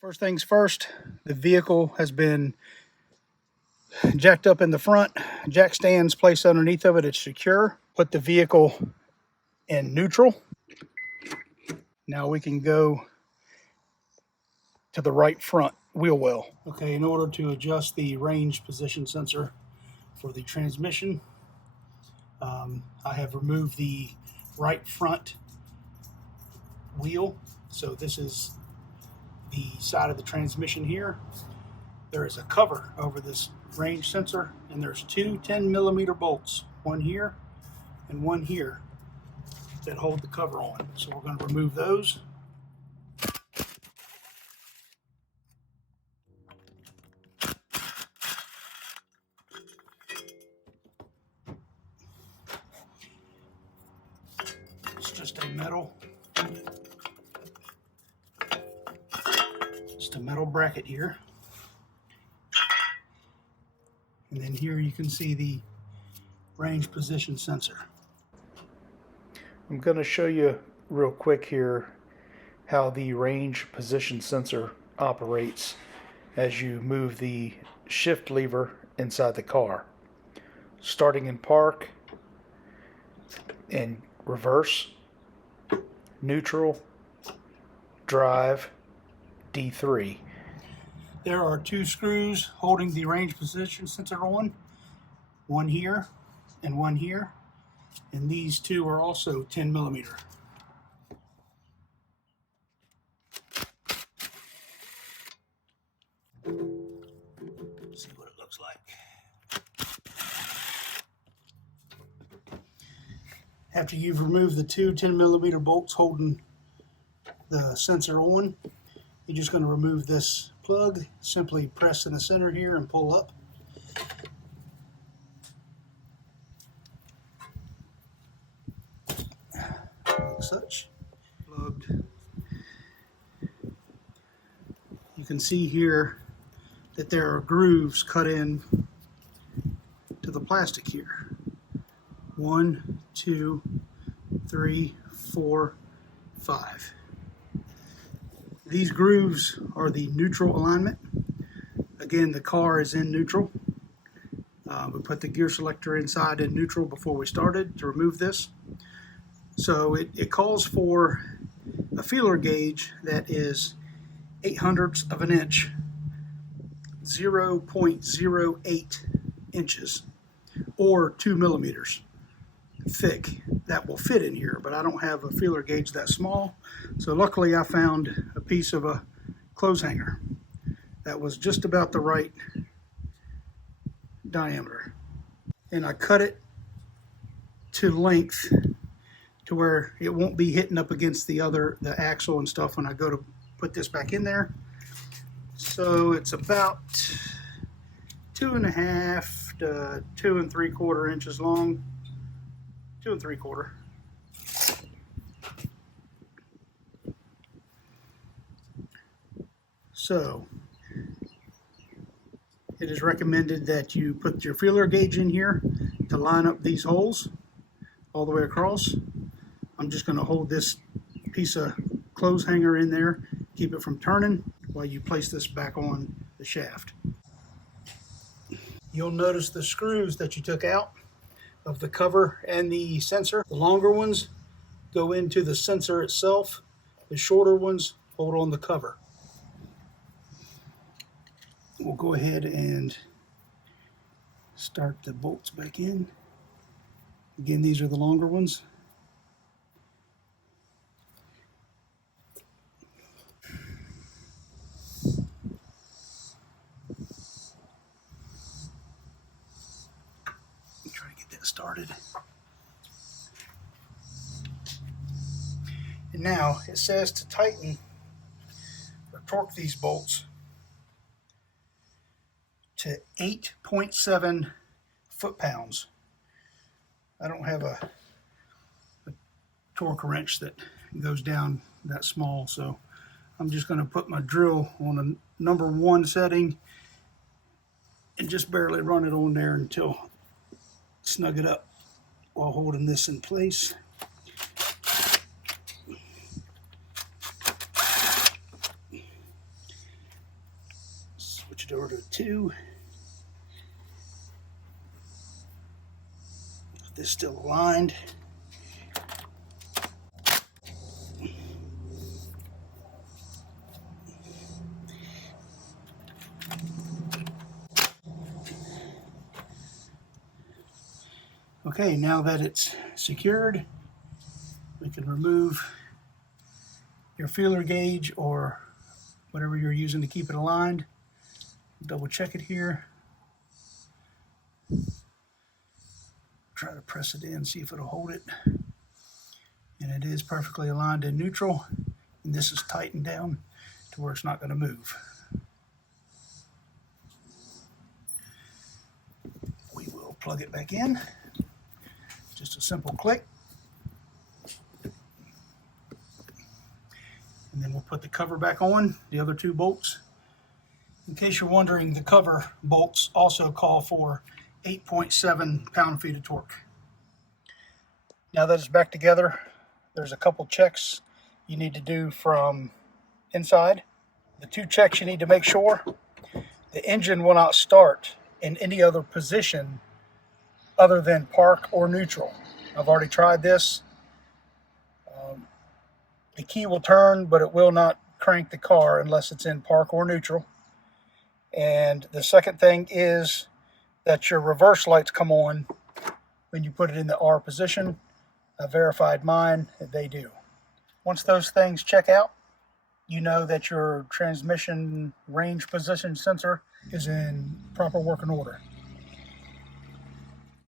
First things first, the vehicle has been jacked up in the front. Jack stands placed underneath of it. It's secure. Put the vehicle in neutral. Now we can go to the right front wheel well. Okay, in order to adjust the range position sensor for the transmission, I have removed the right front wheel. So this is the side of the transmission here. There is a cover over this range sensor, and there's two 10mm bolts, one here and one here, that hold the cover on. So we're going to remove those. It's just a metal bracket here. And then here you can see the range position sensor. I'm going to show you real quick here how the range position sensor operates as you move the shift lever inside the car. Starting in park and reverse, neutral, drive, D3. There are two screws holding the range position sensor on, one here and one here, and these two are also 10mm. See what it looks like. After you've removed the two 10mm bolts holding the sensor on, you're just going to remove this plug. Simply press in the center here and pull up. Like such. Plugged. You can see here that there are grooves cut in to the plastic here. 1, 2, 3, 4, 5. These grooves are the neutral alignment. Again, the car is in neutral. We put the gear selector inside in neutral before we started to remove this. So it calls for a feeler gauge that is 0.08 of an inch, 0.08 inches, or 2mm thick. That will fit in here, but I don't have a feeler gauge that small. So luckily I found a piece of a clothes hanger that was just about the right diameter. And I cut it to length to where it won't be hitting up against the axle and stuff when I go to put this back in there. So it's about 2.5 to 2 3/4 inches long. 2 3/4. So it is recommended that you put your feeler gauge in here to line up these holes all the way across. I'm just going to hold this piece of clothes hanger in there, keep it from turning while you place this back on the shaft. You'll notice the screws that you took out of the cover and the sensor. The longer ones go into the sensor itself. The shorter ones hold on the cover. We'll go ahead and start the bolts back in. Again, these are the longer ones. Try to get that started. And now it says to tighten or torque these bolts to 8.7 foot-pounds. I don't have a torque wrench that goes down that small, so I'm just going to put my drill on a number 1 setting and just barely run it on there until snug it up while holding this in place. Switch it over to 2. This is still aligned. Okay, now that it's secured, we can remove your feeler gauge or whatever you're using to keep it aligned. Double check it here. Try to press it in, see if it'll hold it. And it is perfectly aligned in neutral. And this is tightened down to where it's not going to move. We will plug it back in. Just a simple click. And then we'll put the cover back on, the other 2 bolts. In case you're wondering, the cover bolts also call for 8.7 pound-feet of torque. Now that it's back together, there's a couple checks you need to do from inside. The 2 checks you need to make sure: the engine will not start in any other position other than park or neutral. I've already tried this. The key will turn, but it will not crank the car unless it's in park or neutral. And the second thing is that your reverse lights come on when you put it in the R position. I verified mine, they do. Once those things check out, you know that your transmission range position sensor is in proper working order.